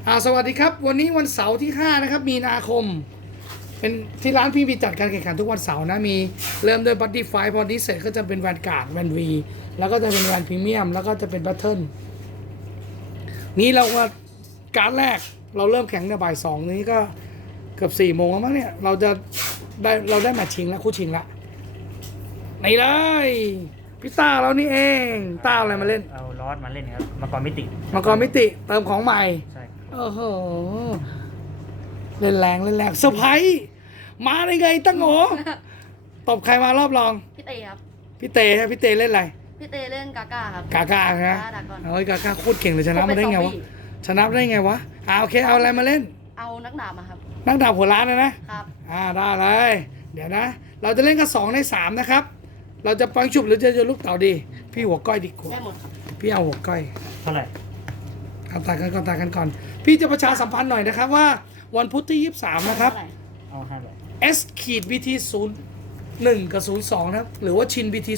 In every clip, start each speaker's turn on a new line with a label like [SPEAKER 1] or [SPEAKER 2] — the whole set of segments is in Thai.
[SPEAKER 1] สวัสดีครับวันนี้วันเสาร์ที่5นะครับมีนาคมเป็นที่ร้านพี่มีจัดการแข่งขันทุกวันเสาร์นะมีเริ่มด้วยบัดดี้ไฟพอนี้เสร็จก็จะเป็นแวนการ์ดแวนวีแล้วก็จะเป็นแวนพรีเมียมแล้วก็จะเป็นแบทเทิลนี้เราว่าการแรกเราเริ่มแข่งในบ่าย2นี้ก็เกือบ4 โมงแล้วมั้งเนี่ยเราได้แมตช์ชิงแล้วคู่ชิงละนี่เลยพี่ต้าเรานี่เองต้าอะไรมาเล่น
[SPEAKER 2] เอาลอสมาเล่นครับมังกรมิติ
[SPEAKER 1] เติมของใหม่
[SPEAKER 2] ใช่
[SPEAKER 1] โอ้โหเล่นแรงเซอร์ไพรส์มาได้ไงตั้งโหตบใครมารอบรอง
[SPEAKER 3] พี่เตครับ
[SPEAKER 1] พี่เตฮะพี่เตเล่นอะไร
[SPEAKER 3] พี่เตเล่นกาก้าครับ
[SPEAKER 1] กานะโอ้ยกาโคตรเก่งเลยชนะมาได้ไงวะชนะได้ไงวะโอเคเอาอะไรมาเล่น
[SPEAKER 3] เอานักดาบมาครับ
[SPEAKER 1] นักดาบหัวล้านนะครับได้เลยเดี๋ยวนะเราจะเล่นกัน2 ใน 3นะครับเราจะปังฉุบหรือจะลูกเต่าดีพี่หัวก้อยดีกว่า
[SPEAKER 3] ได้หมดครับ
[SPEAKER 1] พี่เอาหัวก้อย
[SPEAKER 2] เท่าไหร่
[SPEAKER 1] ตายกันก่อนพี่จะประชาสัมพันธ์หน่อยนะครับว่าวันพุธที่23นะครับ
[SPEAKER 2] เอา500
[SPEAKER 1] S ขีด BT 01กับ02นะครับหรือว่าชิน BT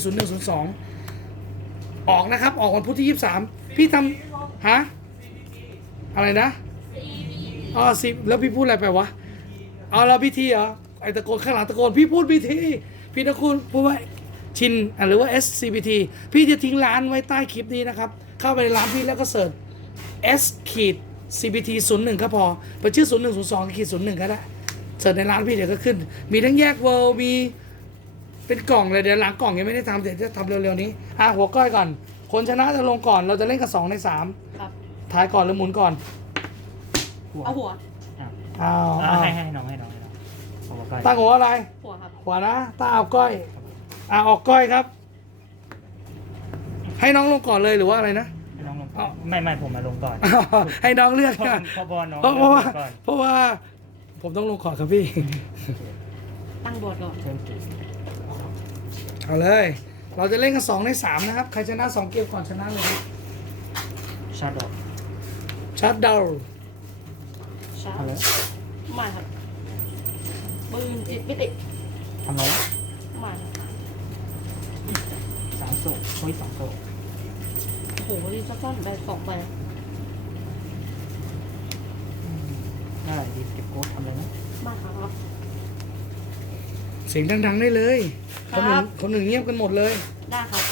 [SPEAKER 1] 0102ออกนะครับออกวันพุธที่23พี่ทำอะไรนะสิแล้วพี่พูดอะไรไปวะเรา BT เหรอไอตะโกนข้างหลังตะโกนพี่พูด BT พี่ตะโกนพูดว่าชินหรือว่า SCBT พี่จะทิ้งร้านไว้ใต้คลิปนี้นะครับเข้าไปในร้านพี่แล้วก็เสิร์ช S ขีด CBT 01ก็พอเป็นชื่อ0102ขีด01ก็ได้เสิร์ชในร้านพี่เดี๋ยวก็ขึ้นมีทั้งแยกเวิลด์มีเป็นกล่องเลยเดี๋ยวหลังกล่องยังไม่ได้ทำเดี๋ยวจะทำเร็วๆนี้หัวก้อยก่อนคนชนะจะลงก่อนเราจะเล่นกัน2 ใน 3
[SPEAKER 3] ครับ
[SPEAKER 1] ถ่ายก่อนหรือหมุนก่อน
[SPEAKER 3] เอาหัว
[SPEAKER 2] ให้น้อง
[SPEAKER 1] ตั้งหัวอะไร
[SPEAKER 3] หัวครับ
[SPEAKER 1] หัวนะตั้งเอาก้อยออกก้อยครับให้น้องลงก่อนเลยหรือว่าอะไรนะ
[SPEAKER 2] ให้น้องลงไม่ผมมาลงก่อน
[SPEAKER 1] ให้น้องเลือกเพราะว่าผมต้องลงก่อนครับพี่
[SPEAKER 3] ตั้งบอร์ดก่อน
[SPEAKER 1] เอาเลยเราจะเล่นกัน2 ใน 3นะครับใครชนะ2 เกมก่อนชนะเลย
[SPEAKER 2] ชาร์
[SPEAKER 1] ดดาว
[SPEAKER 3] ไม่ครับปืนจิตไม่ติด
[SPEAKER 2] ทำไร
[SPEAKER 3] ไม่
[SPEAKER 2] 3 โซ่2 โซ่
[SPEAKER 3] โอ้โหรีบซ่อนไป2 ใบ
[SPEAKER 2] อะไรดีเก็บโค้ดทำอะไรนะ
[SPEAKER 3] มาครับ
[SPEAKER 1] เสียงดังๆได้เลยคนหนึ่งเงียบกันหมดเลย
[SPEAKER 3] ได้ครับ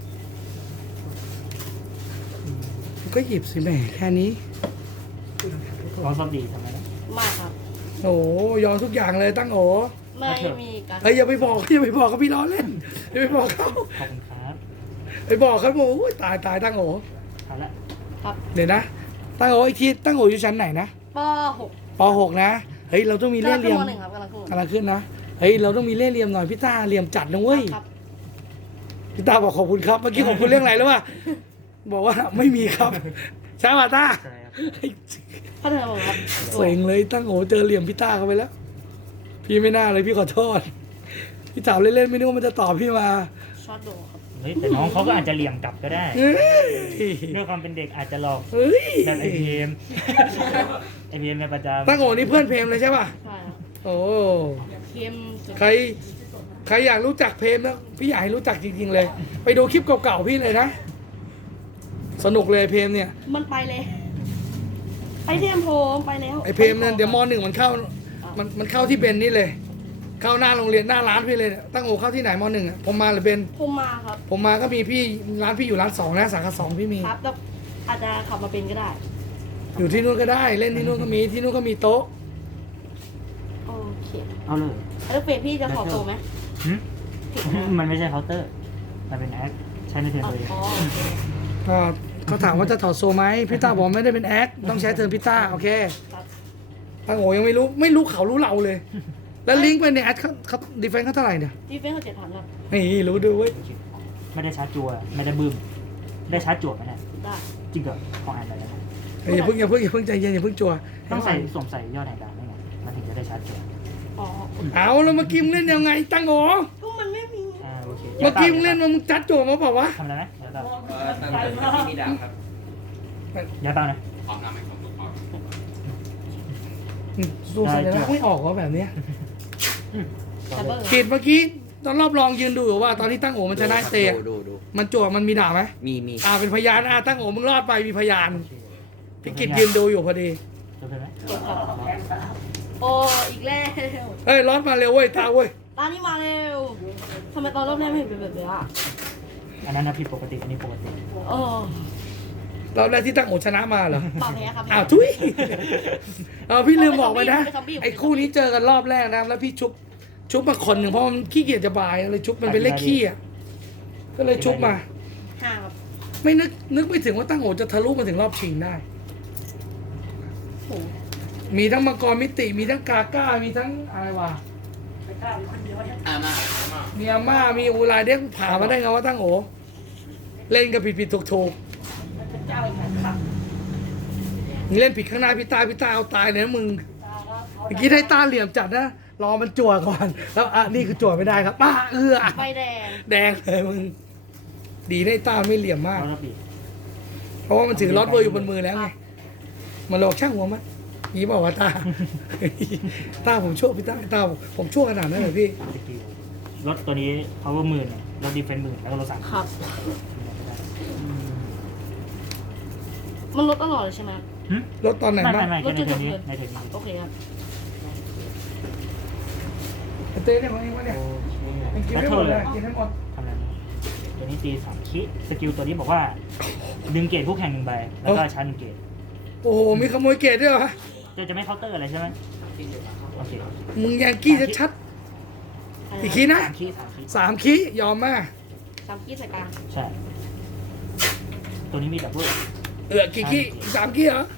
[SPEAKER 1] ก็หยิบสิแหมแค่นี้
[SPEAKER 2] ร้องซอฟดีทำไมนะ
[SPEAKER 3] มาครับ
[SPEAKER 1] โอ้ยอมทุกอย่างเลยตั้งโอ
[SPEAKER 3] ไม่มีการ
[SPEAKER 1] อย่าไปบอกเขาพี่ล้อเล่นอย่าไปบอกเขา
[SPEAKER 2] ขอบคุณครับ
[SPEAKER 1] ไปบอกเขาโอ้ยตายตั้งโอ
[SPEAKER 3] ครับ
[SPEAKER 1] เดี๋ยวนะตั้งโออีกทีตั้งโออยู่ชั้นไหนนะป .6 นะเฮ้ยเราต้องมีเล่ห์เหลี่ยมกำลังขึ้นนะเฮ้ยเราต้องมีเล่ห์เหลี่ยมหน่อยพี่ตาเหลี่ยมจัดนะเว้ยพี่ตาบอกขอบคุณครับเมื่อกี้ขอบคุณเรื่องอะไรรู้ป่ะบอกว่าไม่มีครับใช่ป่ะตา
[SPEAKER 3] เขาเธอบอกครับ
[SPEAKER 1] เซ็งเลยตั้งโอเจอเหลี่ยมพี่ตาเข้าไปแล้วพี่ไม่น่าเลยพี่ขอโทษพี่ถามเล่นๆไม่นึกว่ามันจะตอบพี่มา
[SPEAKER 3] ช็อตโดครับ
[SPEAKER 2] แต่น้องเขาก็อาจจะเหลี่ยมกลับก็ได้ด้วยความเป็นเด็กอาจจะหลอกแบบไอพีเอ็มในประจำ
[SPEAKER 1] ตั้งโอนี่เพื่อนเพมเลยใช่ป่ะ
[SPEAKER 3] ใช่ครับ
[SPEAKER 1] โอ้
[SPEAKER 3] เค็ม
[SPEAKER 1] ใครอยากรู้จักเพมนะพี่อยากให้รู้จักจริงๆเลยไปดูคลิปเก่าๆพี่เลยนะสนุกเลยเพมเนี่ย
[SPEAKER 3] มันไปเลยไปเทียมโพมไปแล้ว
[SPEAKER 1] ไอเพมเนี่ยเดี๋ยวม.1มันเข้ามันเข้าที่เบนนี่เลยเข้าหน้าโรงเรียนหน้าร้านพี่เลยตั้งโอเข้าที่ไหนม.1อ่ะผมมาหรือเบน
[SPEAKER 3] ผมมาครับ
[SPEAKER 1] ผมมาก็มีพี่ร้านพี่อยู่ร้าน2นะสาขา2พี่มี
[SPEAKER 3] ครับแล้วอาจจะขับมาเป็นก็ได้
[SPEAKER 1] อยู่ที่นู่นก็ได้เล่นที่นู่นก็มีที่นู่นก็มีโต๊ะ
[SPEAKER 3] โอเค
[SPEAKER 2] เอาเลย
[SPEAKER 3] แล้วเฟซพี่จะถอดโตไหม
[SPEAKER 2] มันไม่ใช่เคาน์เตอร์มันเป็นแอคใช้ในเทอมเลย
[SPEAKER 1] ก็เขาถามว่าจะถอดโซไหมพี่ต้าบอกไม่ได้เป็นแอคต้องใช้เทอมพี่ต้าโอเคตั้งโอยังไม่รู้เขารู้เราเลยแล้วลิงก์ไปในแอดเขาดีเฟนซ์เขาเท่าไหร่เนี่ย
[SPEAKER 3] ดีเฟนซ์เขา7,000ครับ
[SPEAKER 1] นี่รู้ดูเว้ย
[SPEAKER 2] ไม่ได้ชาร์จจัวไม่ได้บึ้มได้ชาร์จจัวไหมเนี่ย
[SPEAKER 3] ได้
[SPEAKER 2] จริงเหรอของอ่านไปแล้ว
[SPEAKER 1] อย่าเพิ่งใจเย็นอย่าเพิ่งจัว
[SPEAKER 2] ต้องสวมใส่ยอดแห่งดาวได้ไงมันถึงจะได้ชาร์จจัว
[SPEAKER 1] เอาแล้วเมื่อกี้มึงเล่นยังไงตั้งโอ
[SPEAKER 3] ก็มันไม่มี
[SPEAKER 1] เมื่อกี้มึงเล่นมึงจัดจัวมาเปล่าวะ
[SPEAKER 2] ทำอะไรนะ
[SPEAKER 4] ตั้งมีดาบครับ
[SPEAKER 2] ยาเตานะ
[SPEAKER 4] พร้อมทำให้ผมพร้อม
[SPEAKER 1] สู้ใส่แล้วไม่ออกวะแบบเนี้ยขีดเมื่อกี้ตอนรอบรองยืนดูว่าตอนที่ตั้งโอมันชนะเตะมันจั่วมันมีดาบไหม
[SPEAKER 4] มี
[SPEAKER 1] เป็นพยานตั้งโอมึงรอดไปมีพยานพี่กิจยืนดูอยู่พอดี
[SPEAKER 2] จบเลยไหม
[SPEAKER 3] จบครับโอ้อีกแล้ว
[SPEAKER 1] เฮ้ยร้อนมาเร็วเว้ยตาเว้ย
[SPEAKER 3] ตอนนี้มาเร็วทำไมตอนรอบแรกไม่เห็นเป็นแบบนี้อ่ะ
[SPEAKER 2] อันนั้นนะผิดปกติอันนี้ปกติ
[SPEAKER 3] โอ้
[SPEAKER 1] รอบแรกที่ตั้งโอชนะมาเหรอ
[SPEAKER 3] ปากแพ้ครับ
[SPEAKER 1] อ้าวทุยเอาพี่ลืมบอกไปนะไอ้คู่นี้เจอกันรอบแรกนะแล้วพี่ชุบมาคนหนึ่งเพราะมันขี้เกียจจะบายเลยชุบมันเป็นเลขขี้อ่ะก็เลยชุบมา
[SPEAKER 3] ห้าครับ
[SPEAKER 1] ไม่นึกไม่ถึงว่าตั้งโอจะทะลุมาถึงรอบชิงได้
[SPEAKER 3] โอ้
[SPEAKER 1] มีทั้งมังกรมิติมีทั้งกาก้ามีทั้งอะไรวะ มีอาม่ามีอูไลเด็กผ่ามาได้ไงว่าตั้งโอเล่นกับผิดถูกมึงเล่นผิดข้างหน้าพี่ตาเอาตายเลยนะมึงเมื่อกี้ให้ตาเหลี่ยมจัดนะรอมันจั่วก่อนแล้วนี่คือจั่วไม่ได้ครับป้า
[SPEAKER 3] ใบแดง
[SPEAKER 1] แดงเลยมึงดีได้ตาไม่เหลี่ยมมาก
[SPEAKER 2] เอาแล้วปี
[SPEAKER 1] เพราะว่ามันถือล็อตเวอร์อยู่บนมือแล้วไงมันหลอกช่างหัวมันยี่บอกว่าตา ตาผมชั่วพี่ตาผมชั่วขนาดนั้นเลยพี่
[SPEAKER 2] สกิลรถตัวนี้ power 10,000เนี่ยรถ defense 10,000แล้วก็รถ3
[SPEAKER 3] ครับ มันลดตลอดเลยใช่ไหม
[SPEAKER 1] รถตอนไหน
[SPEAKER 2] ไม่
[SPEAKER 1] บ้าง
[SPEAKER 2] แค่ในเทอร์นี้ในเทอร์นี้
[SPEAKER 3] โอเคครับ
[SPEAKER 1] เต้เนี่ยของเองวะเนี่ยกิน
[SPEAKER 2] แบท
[SPEAKER 1] ได้
[SPEAKER 2] เทิ
[SPEAKER 1] หม
[SPEAKER 2] ล
[SPEAKER 1] ด
[SPEAKER 2] เล
[SPEAKER 1] เลย ยกินได้หมด
[SPEAKER 2] ทำอะไรนะตัวนี้ตี3คิสกิลตัวนี้บอกว่า ดึงเกรดผู้แข่ง1ใบแล้วก็ชาร์จ1เกรด
[SPEAKER 1] โอ้โหมีขโมยเกตด้วยเหรอ
[SPEAKER 2] จะไม่เคาน์เตอร์อะไรใช่ไหมโอเค
[SPEAKER 1] มึงยังกี้จะชัดอีกทีนะ
[SPEAKER 2] 3คิ3คิ
[SPEAKER 1] 3คียอมมาก
[SPEAKER 3] 3กี้ใส่กลาง
[SPEAKER 2] ใช่ ตัวนี้มีดับเบิล
[SPEAKER 1] กี่คี3คีเหรอ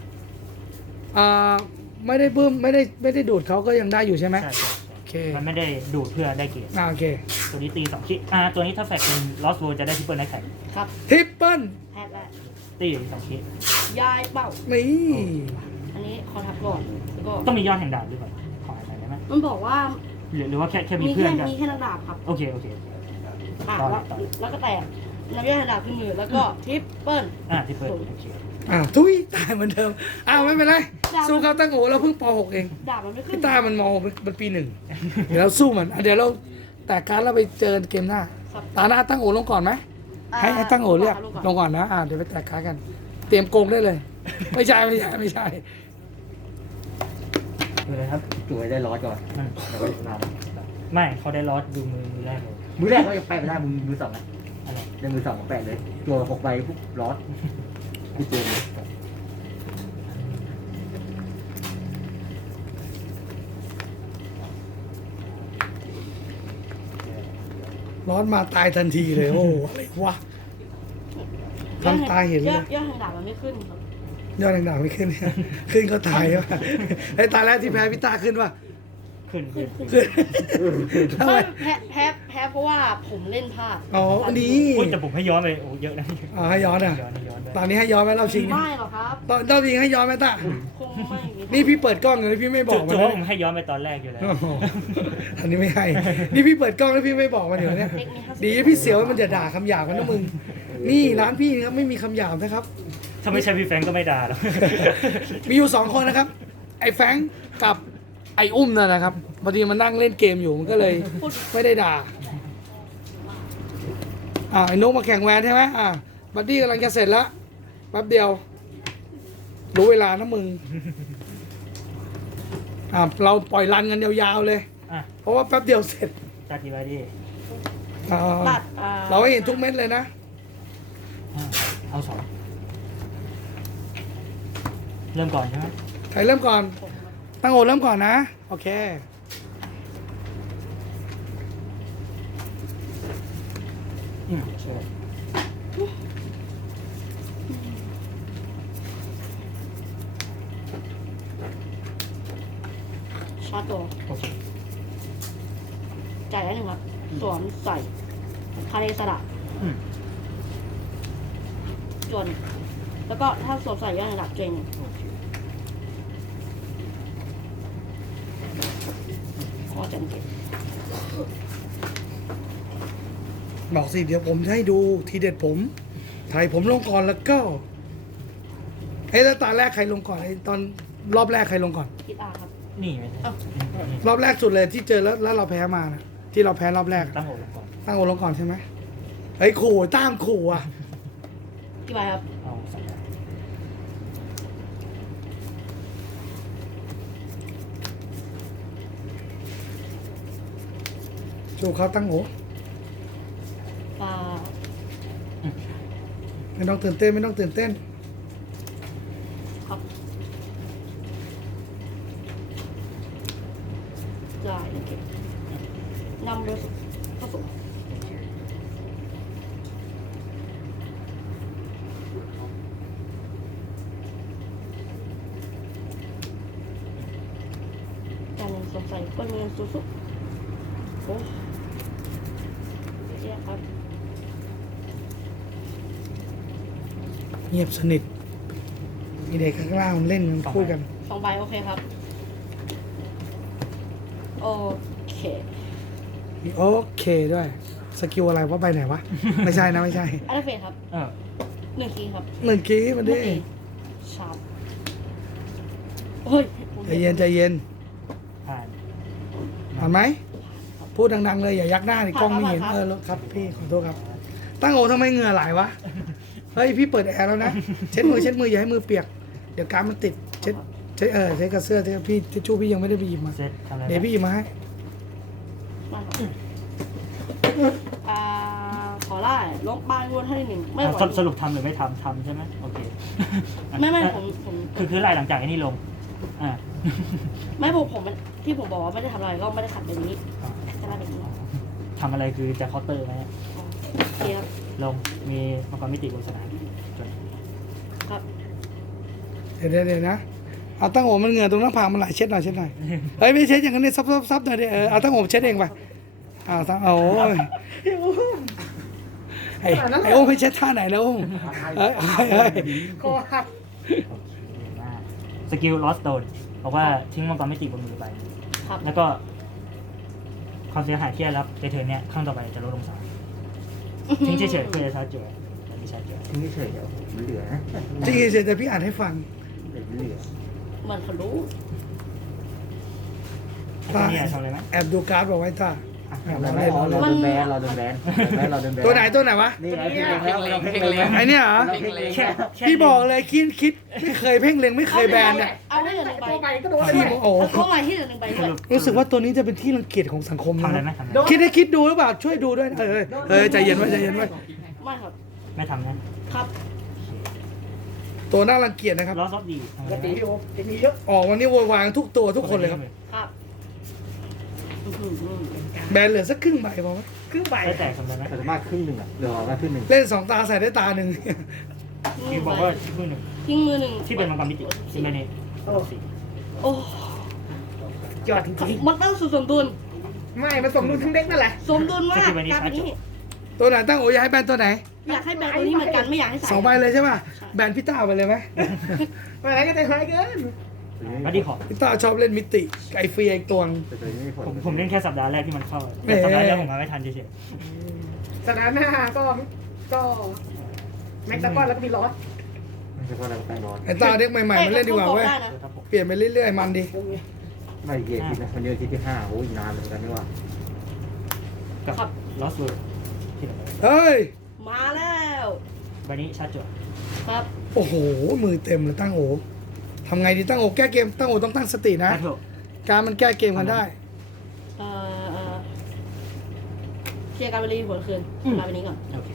[SPEAKER 1] ไม่ได้บึ้มไม่ได้ดูดเขาก็ยังได้อยู่ใช่ไหม
[SPEAKER 2] ใช่ใช่
[SPEAKER 1] โอเค
[SPEAKER 2] มันไม่ได้ดูดเพื่อได้เกรด
[SPEAKER 1] โอเค
[SPEAKER 2] ตัวนี้ตี2คิตัวนี้ถ้าแฟกเป็น lost world จะได้ทิปเปิลได้แข่ง
[SPEAKER 3] ครับ
[SPEAKER 1] ทริปเปิล
[SPEAKER 3] แพ้แล้ว
[SPEAKER 2] ตี2คิ
[SPEAKER 3] ย้ายเป้า
[SPEAKER 1] นี่
[SPEAKER 3] อันนี้ขอทับก่อนแล้วก็
[SPEAKER 2] ต้องมียอดแห่งดาบด้วยก่อนขออะไรได้ไหม
[SPEAKER 3] มันบอกว่า
[SPEAKER 2] หรือว่าแค่มีเพื่อนกัน
[SPEAKER 3] มีแค่นักดาบครับ
[SPEAKER 2] โอเคโอเค
[SPEAKER 3] อ่ะ
[SPEAKER 2] ต่อ
[SPEAKER 3] แล้วก็แตกน้ำยาดาบขึ้นมือแล้วก็ทริปเปิล
[SPEAKER 2] ทิปเปิลโอเค
[SPEAKER 1] ทุยตายเหมือนเดิมไม่เป็นไรสู้เขาตั้งโอเราเพิ่งป .6 เอง
[SPEAKER 3] ดาบมันไม่ขึ้น
[SPEAKER 1] พี่ตามันมมันปี 1เดี๋ยวเราสู้มันเดี๋ยวเราแต่การเราไปเจอเกมหน้า
[SPEAKER 3] ครับ
[SPEAKER 1] ตาหน้าตั้งโอลงก่อนไหมให้ตั้งโอเรียกลงก่อนนะเดี๋ยวไปแตกการกัน เตรียมโกงได้เลย ไม่ใช่
[SPEAKER 2] ดูเลยครับ
[SPEAKER 5] จุ่ยได้ร้อยก่อน
[SPEAKER 2] มัน
[SPEAKER 5] แล้วก็น
[SPEAKER 2] ไม่เขาได้ลอสดูมือแรกเลย
[SPEAKER 5] ำมือแรกก็ยังแปะไม่ได้มือสองนะ
[SPEAKER 2] อะไร
[SPEAKER 5] ได้มือสองของแปะเลยตัว6ใบปุ๊บร้อนพี่เจมส์
[SPEAKER 1] ร้อนมาตายทันทีเลยโอ้อะไรวะทำตายเห็นเลย
[SPEAKER 3] ยอดทางดาบมันไม่ขึ้นครับ
[SPEAKER 1] ยอดด่างๆไม่ขึ้น ขึ้นก็ตายว่ะไอ้ตาแรกที่แพ้พี่ตาขึ้นว่ะ
[SPEAKER 2] ขึ้นขึ้น
[SPEAKER 1] ขึ้นทำไม
[SPEAKER 3] แพ้เพราะว่าผมเล่นพลาด
[SPEAKER 1] อ๋ออันนี้
[SPEAKER 2] พูดแต่ผมให้ย้อนไปโอ้เยอะนะ
[SPEAKER 1] ให้ย้อนอ่ะ
[SPEAKER 2] ย้อนไป
[SPEAKER 1] ตอนนี้ให้ย้อนไหมเราชิง
[SPEAKER 3] ไม่หรอกครับ
[SPEAKER 1] ตอนรอบชิงให้ย้อนไหมตา
[SPEAKER 3] คงไม่มี
[SPEAKER 1] นี่พี่เปิดกล้องอยู่เลยพี่ไม่บอก
[SPEAKER 2] จุ
[SPEAKER 1] มัน
[SPEAKER 2] ดว่า
[SPEAKER 1] นะ
[SPEAKER 2] ผมให้ย้อนไปตอนแรกอยู่แล้ว
[SPEAKER 1] โอ้โหอันนี้ไม่ให้ นี่พี่เปิดกล้องแล้วพี่ไม่บอกมันอยู่เนี่ย
[SPEAKER 3] เด็กมี50
[SPEAKER 1] ดีพี่เสียวมันจะด่าคำหยาบมันนะมึง นี่ร้านพี่นะครับไม่มีคำหยาบนะครับ
[SPEAKER 2] ถ้าไม่ใช่พี่แฟรงก์ก็ไม่ด่าหรอก
[SPEAKER 1] มีอยู่2คนนะครับ ไอ้แฟรงค์กับไอ้อุ้มนั่นนะครับพอดีมันนั่งเล่นเกมอยู่มันก็เลยไม่ได้ด่าไอ้นกมาแข่งแวนใช่ไหมบัดดี้กำลังจะเสร็จแล้วแป๊บเดียว รู้เวลานะมึงเราปล่อยรันกันยาวๆเลย
[SPEAKER 2] อ่ะ
[SPEAKER 1] เพราะว่าแป๊บเดียวเสร็จ
[SPEAKER 2] ตัดกี่ใบดี
[SPEAKER 3] ตัด
[SPEAKER 1] เราให้เห็นทุกเม็ดเลยนะ
[SPEAKER 2] เอา2เริ่มก่อนใช่ไหม
[SPEAKER 1] ใครเริ่มก่อน ตั้งโอเริ่มก่อนนะ โอเค
[SPEAKER 2] ใช่
[SPEAKER 3] ชาร์จตัว
[SPEAKER 2] โอเค
[SPEAKER 3] จ่ายได้หนึ่งครับสวมใส่คาเรสระ
[SPEAKER 2] อืม
[SPEAKER 3] จวนแล้วก็ถ้าสวมใส่ยอดระดับเจง
[SPEAKER 2] โอเค
[SPEAKER 3] ขอจันเก็บ
[SPEAKER 1] บอกสิเดี๋ยวผมจะให้ดูทีเด็ดผมถ่ายผมลงก่อนแล้วก็แล้วตาแรกใครลงก่อนตอนรอบแรกใครลงก่อน
[SPEAKER 3] กีตาร์ครับ
[SPEAKER 2] นี่ไม่ใช่
[SPEAKER 1] รอบแรกสุดเลยที่เจอแล้วเราแพ้มานะที่เราแพ้รอบแรก
[SPEAKER 2] ตั้งหัวลงก่อน
[SPEAKER 1] ตั้งโอลงก่อนใช่ไหมเฮ้ยขู่ตามขู่อ่ะ
[SPEAKER 3] กี่ใบครับ
[SPEAKER 2] เอา2ใบ
[SPEAKER 1] สู้เขาตั้งโห
[SPEAKER 3] อ่า
[SPEAKER 1] ไม่ต้องตื่นเต้นไม่ต้องตื่นเต้น
[SPEAKER 3] ครับได้โอเคนำโดยผสมการเงินสงสัยคนเงินสุดๆโอ้เยอะครับ
[SPEAKER 1] เงียบสนิทมีเด็กข้างล่างมันเล่นมันพูดกัน
[SPEAKER 3] 2 ใบโอเคครับ โอเค
[SPEAKER 1] มีโอเคด้วยสกิลอะไรว่าใบไหนวะ ไม่ใช่นะไม่ใช่
[SPEAKER 3] อัลเฟสครับ
[SPEAKER 2] เออ
[SPEAKER 3] 1 คีย์ครับ
[SPEAKER 1] หนึ่งกี้มันดิ
[SPEAKER 3] ชาร์ปเฮ้ย
[SPEAKER 1] ใจเย็นใจเย็น
[SPEAKER 2] ผ่าน
[SPEAKER 1] ผ่านไหมพูดดังๆเลยอย่ายักหน้าในกล้องไม่เห็นครับพี่ขอโทษครับ ตั้งโอทำไมเหงื่อไหลวะเฮ้ยพี่เปิดแอร์แล้วนะเช็ดมืออย่าให้มือเปียกเดี๋ยวการดมันติดเช็ดเช็ดกับเสื้อพี่ทิชชู่พี่ยังไม่ได้ไปหยิบมา
[SPEAKER 2] เซตทำอะไร
[SPEAKER 1] เดี๋ยวพี่หยิบมาให้
[SPEAKER 3] มาครับขอไล่ลบบ้านวนให้1ไม่ไหว
[SPEAKER 2] สรุปทำหรือไม่ทำใช่ไหมโอเค
[SPEAKER 3] ไม่ผม
[SPEAKER 2] คือไล่หลังจากไอ้นี่ลงอ่า
[SPEAKER 3] ไม่ผมมันที่ผมบอกว่าไม่ได้ทำอะไรก็ไม่ได้ขัดแบบนี้จะได้แบบนี้
[SPEAKER 2] ทำอะไรคือจะเคาน์เตอร์ไหม
[SPEAKER 3] โอเคครับ
[SPEAKER 2] ลงมีมังกรมิติบนสนามจน
[SPEAKER 3] ครับ
[SPEAKER 1] เดี๋ยวนะเอาตั้งโอมันเหงื่อตรงหน้าผากมันไหลเช็ดหน่อยเฮ้ยไม่เช็ดอย่างนั้นเนี่ยซับหน่อยดิเอาตั้งโอเช็ดเองไปตั้งโอ้ยไอ้โอ้ไม่เช็ดท่าไหนแล้วเฮ้ย
[SPEAKER 5] ก็หัก
[SPEAKER 2] สกิลลอสโตนบอกว่าทิ้งมังกรมิติบนมือไป
[SPEAKER 3] ครับ
[SPEAKER 2] แล้วก็ความเสียหายที่ได้รับในเทิร์นเนี้ยข้างต่อไปจะลดลง3ทิ้งเฉยๆเพื่อจะชาร์จเจออันนี้ชาร์จเจอ
[SPEAKER 5] ทิ้งเฉยๆเดี๋ยวมันเหลือนะ
[SPEAKER 1] จริงๆแต่พี่อ่านให้ฟัง
[SPEAKER 5] เดี๋ยวมันเหลือ
[SPEAKER 3] เหมือนเขารู้
[SPEAKER 2] อันนี้ทำอะไรไหม
[SPEAKER 1] แอบดูการ์ดบอกไว้ตา
[SPEAKER 5] เราโดนแบนเราโดนแบนเราโดนแบน
[SPEAKER 1] ตัวไหนวะ
[SPEAKER 5] นี่ไงเพ่งเล็งแล้วเราเพ่งเล็งแล้ว
[SPEAKER 1] ไอเนี่ยเหรอ
[SPEAKER 5] เราเพ่งเล็ง
[SPEAKER 2] แค่
[SPEAKER 5] แล้ว
[SPEAKER 2] แค่
[SPEAKER 1] พี่บอกเลยคิดไม่เคยเพ่งเล็งไม่เคยแบนเนี่ย
[SPEAKER 3] เอาให้เหลือ1ใบ
[SPEAKER 5] ก็โดน
[SPEAKER 1] พี่โอ้
[SPEAKER 3] เอาเข้ามาที่เหลือ1ใบด้วย
[SPEAKER 1] รู้สึกว่าตัวนี้จะเป็นที่รังเกียจของสังคม
[SPEAKER 2] ทำอะไร
[SPEAKER 1] นะ
[SPEAKER 2] ไหมทำอะไร
[SPEAKER 1] คิดดูหรือเปล่าช่วยดูด้วยใจเย็นไว้
[SPEAKER 3] ไม่ครับ
[SPEAKER 2] ไม่ทำนะครับ
[SPEAKER 1] ตัวน่ารังเกียจนะครับ
[SPEAKER 2] ลอสออฟดีทำอะไรไหม
[SPEAKER 1] ออกวันนี้โวยวายทุกตัวทุกคนเลยครับ
[SPEAKER 3] ครับ
[SPEAKER 1] แบนเหลือสักครึ่งใบพอไหม
[SPEAKER 2] ได้แต่ทำอะไรไหม
[SPEAKER 5] แต่สามารถครึ่งหนึ่งอ่ะเหลือมาครึ่งหนึ่ง
[SPEAKER 1] เล่น2 ตาใส่ได้ตาหนึ่ง
[SPEAKER 2] คือบอกว่าที่มือหนึ่ง
[SPEAKER 3] ทิ้งมือหนึ่ง
[SPEAKER 2] ที่เป็นมังกรมิติที่ไม่นี่สี่
[SPEAKER 3] โอ้
[SPEAKER 6] ยอดจริง
[SPEAKER 3] มันต้องสมดุล
[SPEAKER 6] ๆไม่มันสมดุลทั้งเด็กนั่นแหละ
[SPEAKER 3] สมดุลมากการเป็นนี้
[SPEAKER 1] ตัวไหนตั้งโอ้ยให้แบนตัวไหน
[SPEAKER 3] อยากให้แบนตัวนี้เหมือนกันไม่อยากให้ใส่
[SPEAKER 1] 2 ใบเลยใช่ป่ะแบนพี่ต้าไปเลยไหม
[SPEAKER 6] มาไหนก็ใจร้ายเกิน
[SPEAKER 2] มาดีขอ
[SPEAKER 1] พี่ต้าชอบเล่นมิติไอฟรีไอตัวง
[SPEAKER 5] แต่ตัวนี้ไม่ผล
[SPEAKER 2] ผมเล่นแค่สัปดาห์แรกที่มันเข้าแต่สัปดาห์แรกผมมาไม่ทันเฉย
[SPEAKER 6] สนามหน้าก็แม็กซ์ตะก้อนแล้วก็มีลอส
[SPEAKER 5] ไม่ใช่เพราะอะไรก็ไปร้อน
[SPEAKER 1] ไอต้าเด็กใหม่ๆมันเล่นดีกว่าเว้ย
[SPEAKER 3] ได้นะ
[SPEAKER 2] ๆครับผม
[SPEAKER 1] เปลี่ยนไปเรื่อยๆมันดี
[SPEAKER 5] ไม่เกียรตินะมันเยอะที่5โอ้ยนานเหมือนกันนี่ว่า
[SPEAKER 2] กับลอสเวิร์ที่ไหน
[SPEAKER 1] เฮ้ย
[SPEAKER 3] มาแล้ว
[SPEAKER 2] ใบนี้ชาร์จจวด
[SPEAKER 3] ครับ
[SPEAKER 1] โอ้โหมือเต็มเลยตั้งโอทำไงดีตั้งโอแก้เกมตั้งโอต้องตั้งสตินะ
[SPEAKER 2] ชาร์จเถอะ
[SPEAKER 1] การมันแก้เกมกันได้
[SPEAKER 3] เคลียร์การบริหารคืนมาเป็นนี้ก่อน
[SPEAKER 2] โอเค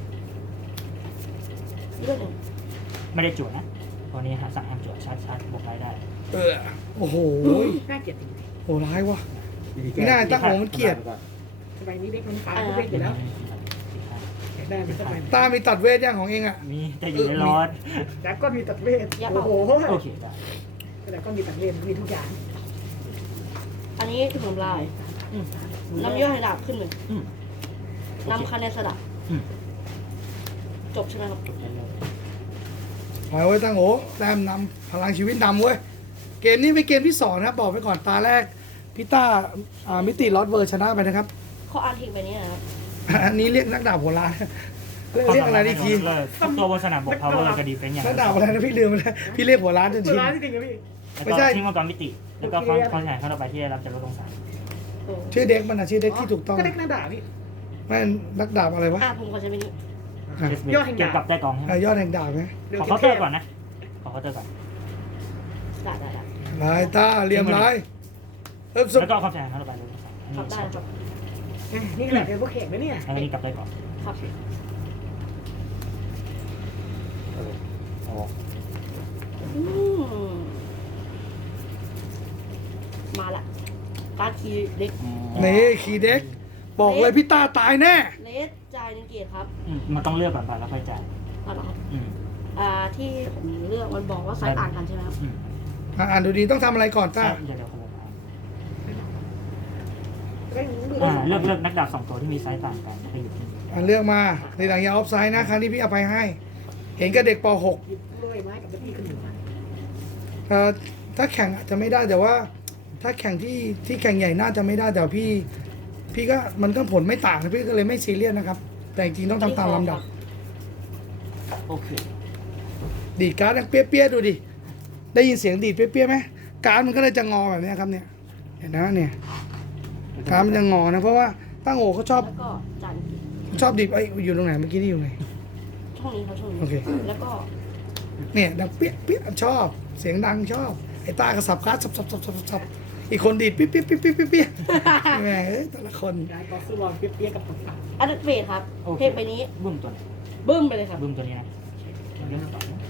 [SPEAKER 3] เรื่องหนึ่ง
[SPEAKER 2] ไม่ได้จวดนะตอนนี้หาสั่งห้ามจวดชาร์จบวกไลได้
[SPEAKER 1] โอ้โห
[SPEAKER 6] น่าเกลียดจริง
[SPEAKER 1] โหร้ายว่ะ ไม่ได้ตั้งโอมันเกลียด
[SPEAKER 6] สบายนี้เด็กมันฟ้าทุกเด็กอยู่แล้วอยากได้ไม่สบาย
[SPEAKER 1] ตามีตัดเวทยังของเองอ่ะ
[SPEAKER 2] มีแต่อยู่ในลอส
[SPEAKER 6] แล้วก็มีตัดเวทโอ้โห
[SPEAKER 2] โอเคได้
[SPEAKER 6] แล้วก็มีตัดเวทมีทุกอย่าง
[SPEAKER 3] อันนี้ถูกทำลายน้ำย่อยให้ดาบขึ้นหนึ่ง
[SPEAKER 2] อืม
[SPEAKER 3] นำคะแนนสลับ
[SPEAKER 2] อืม
[SPEAKER 3] จบใช่ไหมครับ
[SPEAKER 2] จบได้เลย
[SPEAKER 1] หอยไว้ตั้งโอแต้มนำพลังชีวิตนำเว้ย เกมนี้เป็นเกมที่2นะครับบอกไปก่อนตาแรกพี่ต้ามิติลอสเวอร์ชนะไปนะครับ
[SPEAKER 3] ข้ออ่านทิ้งไปนี้นะครับ
[SPEAKER 1] อันนี้เรียกนักดาบโหราณเรียกอะไรนี่ที
[SPEAKER 2] ตัวบนสนามบอก power กับดีเป็นอย่าง
[SPEAKER 1] นักดาบอะไรนะพี่ลืมไปแล้วพี่เรียกหัวร้านจ
[SPEAKER 6] ตัว
[SPEAKER 1] ริง
[SPEAKER 6] ร้ายจริงๆนะพี่
[SPEAKER 2] แล้วก็ทิ้งมังกรมิติ แล้วก็ความเสียหายข้างต่อไปที่ได้รับจะลดลง3
[SPEAKER 1] ๆชื่อเด็กมันนะชื่อเด็กที่ถูกต้อง
[SPEAKER 6] ก็เด็กหน้าด่าพี่
[SPEAKER 1] แม่นนักดาบอะไรวะ
[SPEAKER 3] ผมขอใช้ไปนี้
[SPEAKER 2] เกี่ยวกับใต้กองใช่ไหม
[SPEAKER 1] ยอดแห่งดาบไหม
[SPEAKER 2] ขอเคาน์เตอร์ก่อนนะขอเคาน์เตอร์ก่อน
[SPEAKER 3] ได้
[SPEAKER 1] ลายตาเหลี่ยมลายสุด
[SPEAKER 2] แล้วก็ความเสียหายข้างต่อไปลดลง3
[SPEAKER 3] ครับได้ครับ
[SPEAKER 6] นี่ขนาดเป็นพวกแขกนะเนี่ย
[SPEAKER 2] อันนี้กลับได้ก่อน
[SPEAKER 3] ครับ
[SPEAKER 2] โอ้
[SPEAKER 3] อืมมาละการคีเล็ก
[SPEAKER 1] นี่คีย์เด็ก บอกเลยพี่ตาตายแน่
[SPEAKER 3] เลสจ่ายหนึ่งเกียรติครับ
[SPEAKER 2] มันต้องเลือกก่อนไปแล้วค่อยจ่าย
[SPEAKER 3] เอาเหรอครับ
[SPEAKER 2] อืม
[SPEAKER 3] ที่ผมเลือกมันบอกว่าไซส์ต่างกันใช่ไหมครับ
[SPEAKER 2] อืม
[SPEAKER 1] อ่านดูดีต้องทำอะไรก่อนตา
[SPEAKER 2] เดี๋ยวคนละทาง
[SPEAKER 6] ไม่รู้เรื่อง
[SPEAKER 2] เลือกนักดาบ2 ตัวที่มีไซส์ต่างกันไปอยู่ที่นี่
[SPEAKER 1] เลือกมาในหลังอยาออฟไซด์นะครั้งนี้พี่อภัยให้ เห็นกับเด็กป .6
[SPEAKER 6] หยิบกล้วยไม้กับพี่ขึ้นมา
[SPEAKER 1] ถ้าแข่งอาจจะไม่ได้แต่ว่า ถ้าแข่งที่แข่งใหญ่น่าจะไม่ได้แต่พี่ก็มันก็ผลไม่ต่างนะพี่ก็เลยไม่ซีเรียสนะครับ แต่จริงๆต้องทำตามลำดับ
[SPEAKER 2] โอเค
[SPEAKER 1] ดีดการ์ดดังเปี้ยๆดูดิ ได้ยินเสียงดีดเปี้ยๆไหมการ์ดมันก็เลยจะงอแบบนี้ครับเนี่ยเห็นนะเนี่ยการ์ดมันจะงอนะเพราะว่าตั้งโอเขาชอบ
[SPEAKER 3] แล้วก็จ่ายหนึ่งเกียรติ
[SPEAKER 1] ชอบดีดอยู่ตรงไหนเมื่อกี้นี่อยู่ไหน
[SPEAKER 3] ช่องนี้ครับช่องนี้
[SPEAKER 1] โอเค
[SPEAKER 3] แล้วก็
[SPEAKER 1] เนี่ยดังเปี้ยชอบเสียงดังชอบไอ้ตากระสับการ์ดสับอีกคนดีดเปี้ยแหมแต่ละคน
[SPEAKER 6] ได้ก็สู้รอนเปี้ยๆกับผมอ่ะ
[SPEAKER 3] อันดับเฟสครับเพจไปนี้
[SPEAKER 2] บึ้มตัวนี้
[SPEAKER 3] บึ้มไปเลยครับ
[SPEAKER 2] บึ้มตัวนี้นะเดี๋ยวมันต่อนะ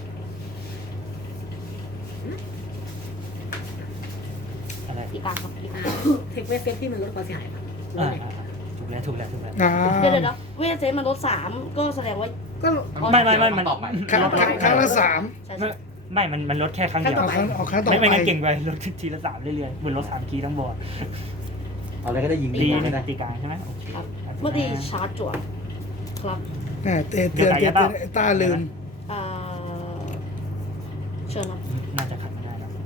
[SPEAKER 2] อะไร
[SPEAKER 3] อีกตาครับอีกตา
[SPEAKER 6] เทคเวสเซฟที่มันลดความเสียหายครับ
[SPEAKER 2] ถูกแล้ว
[SPEAKER 1] อ่า
[SPEAKER 3] เดี๋ยวเวทเซนมันลด3ก็แสดงว่า
[SPEAKER 6] ก็
[SPEAKER 2] ไม่มัน
[SPEAKER 4] ต่อไป
[SPEAKER 1] ครั้งละสาม
[SPEAKER 3] ใช่
[SPEAKER 2] ไม่มันลดแค่ครั้งเดียว
[SPEAKER 1] เอาครั้งต่อ
[SPEAKER 2] ไม่
[SPEAKER 1] ไป
[SPEAKER 2] งั้นเก่งไปลดทีละ3เรื่อยๆเหมือนลด3คีย์ทั้งบอร์ด
[SPEAKER 5] เอาอะไรก็ได้ยิง
[SPEAKER 2] ตี
[SPEAKER 5] ไม่ได้
[SPEAKER 2] ตีกลางใช่ไหมโอเค
[SPEAKER 3] ครับเมื่อตีชาร์จจั่วครับ
[SPEAKER 1] แหมเตือนไอ้ตาลืม
[SPEAKER 3] เชิญครับ
[SPEAKER 2] น่าจะขัดไม่ได้นะ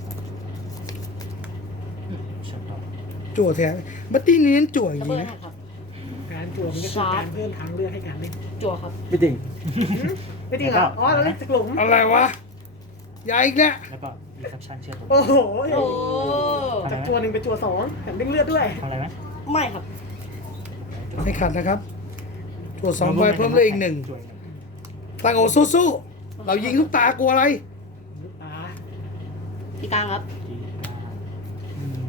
[SPEAKER 2] เชิญต่อ
[SPEAKER 1] จั่วแทนบัตตี้นี้เน้นจั่วอ
[SPEAKER 3] ดั
[SPEAKER 1] ย่า
[SPEAKER 3] บ
[SPEAKER 1] ง
[SPEAKER 3] เบิ
[SPEAKER 1] นี้
[SPEAKER 3] ล
[SPEAKER 1] นะ
[SPEAKER 3] ให้ครับ
[SPEAKER 6] การจั่วมันก็คือการเพิ่มทางเลือกให้การเล่น
[SPEAKER 3] จั่วครับ
[SPEAKER 5] ไม่จริง
[SPEAKER 6] ไม่จริงเหรออ๋อเราเล่นจากหลุม
[SPEAKER 1] อะไรวะยายอีกแล้ว
[SPEAKER 2] แล้วก็รีเซพชันเชื่อตัว
[SPEAKER 6] โอ้โห
[SPEAKER 3] โอ้
[SPEAKER 6] จากจั่ว1เป็นจั่ว2แถมเด้งเลือดด้วย
[SPEAKER 2] ทำอะไรไหม
[SPEAKER 3] ไม่ครับ
[SPEAKER 1] ไม่ขัดนะครับจั่ว2ใบเพิ่มเลยอีกหนึ่ง
[SPEAKER 2] จั่วอีกหนึ่ง
[SPEAKER 1] ตั้งโอสู้ๆเรายิงทุกตากลัวอะไร
[SPEAKER 6] อ่า
[SPEAKER 3] ตีกลางครับ
[SPEAKER 2] ที่อืม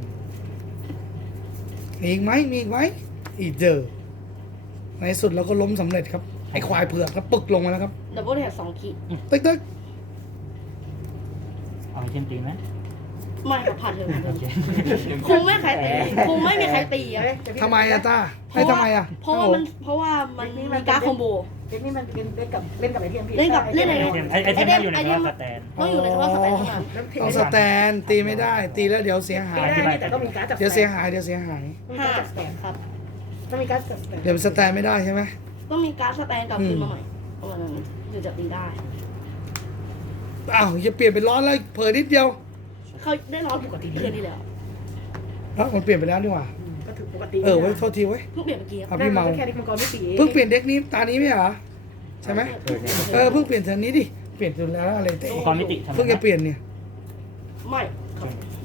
[SPEAKER 1] มีอีกไหมอีกเดอในสุดเราก็ล้มสำเร็จครับไอ้ควายเผือกครับปึกลงมาแล้วครับ
[SPEAKER 3] ดับเบิลแท็ก2 ขีด
[SPEAKER 1] ตึ๊ก
[SPEAKER 2] เอาไอเทมตีไหม
[SPEAKER 3] ไม่ครับผ่านเลย
[SPEAKER 2] โอเค
[SPEAKER 3] คงไม่ใครตีคงไม่มีใครตีอะ
[SPEAKER 1] ทำไมอะต้าให้ทำไมอะ
[SPEAKER 3] เพราะว่ามันมีการดคอมโบ
[SPEAKER 6] เด็กนี่มันเป็นเล่นกับไอเทมพี่
[SPEAKER 3] เล่นกับเล่นอะไร
[SPEAKER 2] ไอเทมไม่อยู่ในคลาสสแตน
[SPEAKER 3] ต้องอยู่ในคำว่าสแตนเท่านั้น
[SPEAKER 1] ต้องสแตนตีไม่ได้ ตีแล้วเดี๋ยวเสียหาย
[SPEAKER 6] ได้แต่ต้องมีการจับ
[SPEAKER 1] เดี๋ยวเสียหาย
[SPEAKER 6] มีการจับสแตน
[SPEAKER 3] ครับ
[SPEAKER 6] ต้องมีการจับสแตน
[SPEAKER 1] เดี๋ยวสแตนไม่ได้ใช่ไหม
[SPEAKER 3] ต้องมีการดสแตนกลับคืนมาใหม่ประมาณนั้นถึงจะตีได้
[SPEAKER 1] อ้าวจะเปลี่ยนเป็นร้อนแล้วเผลอนิดเดียว
[SPEAKER 3] เขาได้ร้อนปกติเดือนที่แล้ว
[SPEAKER 1] แล้วมันเปลี่ยนไปแล้วนี่หว่า
[SPEAKER 6] ก็ถือปกติ
[SPEAKER 1] ไว้โทษทีไว้ย
[SPEAKER 3] เพิ่งเปลี่ยนเมื่อกี้ครับ
[SPEAKER 1] เอาพี่เมา
[SPEAKER 6] แค่เด็กมังกรไม่ตี
[SPEAKER 1] เพิ่งเปลี่ยนเด็กนี้ตานี้ไม่เหรอใช่ไหม
[SPEAKER 5] เนี่ย
[SPEAKER 1] เพิ่งเปลี่ยนเทอร์นี้ดิเปลี่ยนจนแล้วอะไรเตะ
[SPEAKER 2] อุปกรณ์มิติทำไม
[SPEAKER 1] เพิ่งจะเปลี่ยนเนี่ย
[SPEAKER 3] ไม่ครับ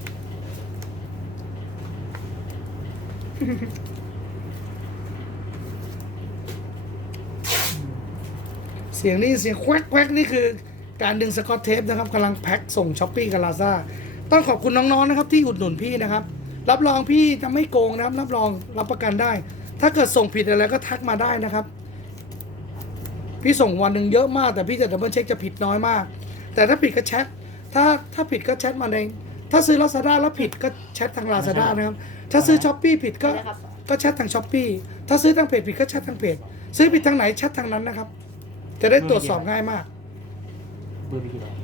[SPEAKER 1] เสียงนี่เสียงแควกนี่คือการดึงสกอตเทปนะครับกำลังแพ็คส่งช้อปปี้กับลาซ่าต้องขอบคุณน้องๆนะครับที่อุดหนุนพี่นะครับ รับรองพี่จะไม่โกงนะครับรับรองรับประกันได้ ถ้าเกิดส่งผิดอะไรก็ทักมาได้นะครับ พี่ส่งวันหนึ่งเยอะมากแต่พี่จะดับเบิลเช็คจะผิดน้อยมาก แต่ถ้าผิดก็แชทถ้าผิดก็แชทมาในถ้าซื้อ Lazada แล้วผิดก็แชททาง Lazada นะครับถ้าซื้อ Shopee ผิดก็แชททาง Shopee ถ้าซื้อทางเพจผิดก็แชททางเพจซื้อผิดทางไหนแชททางนั้นนะครับ จะได้ตรวจสอบง่ายมาก
[SPEAKER 2] บูบีกี่ดอก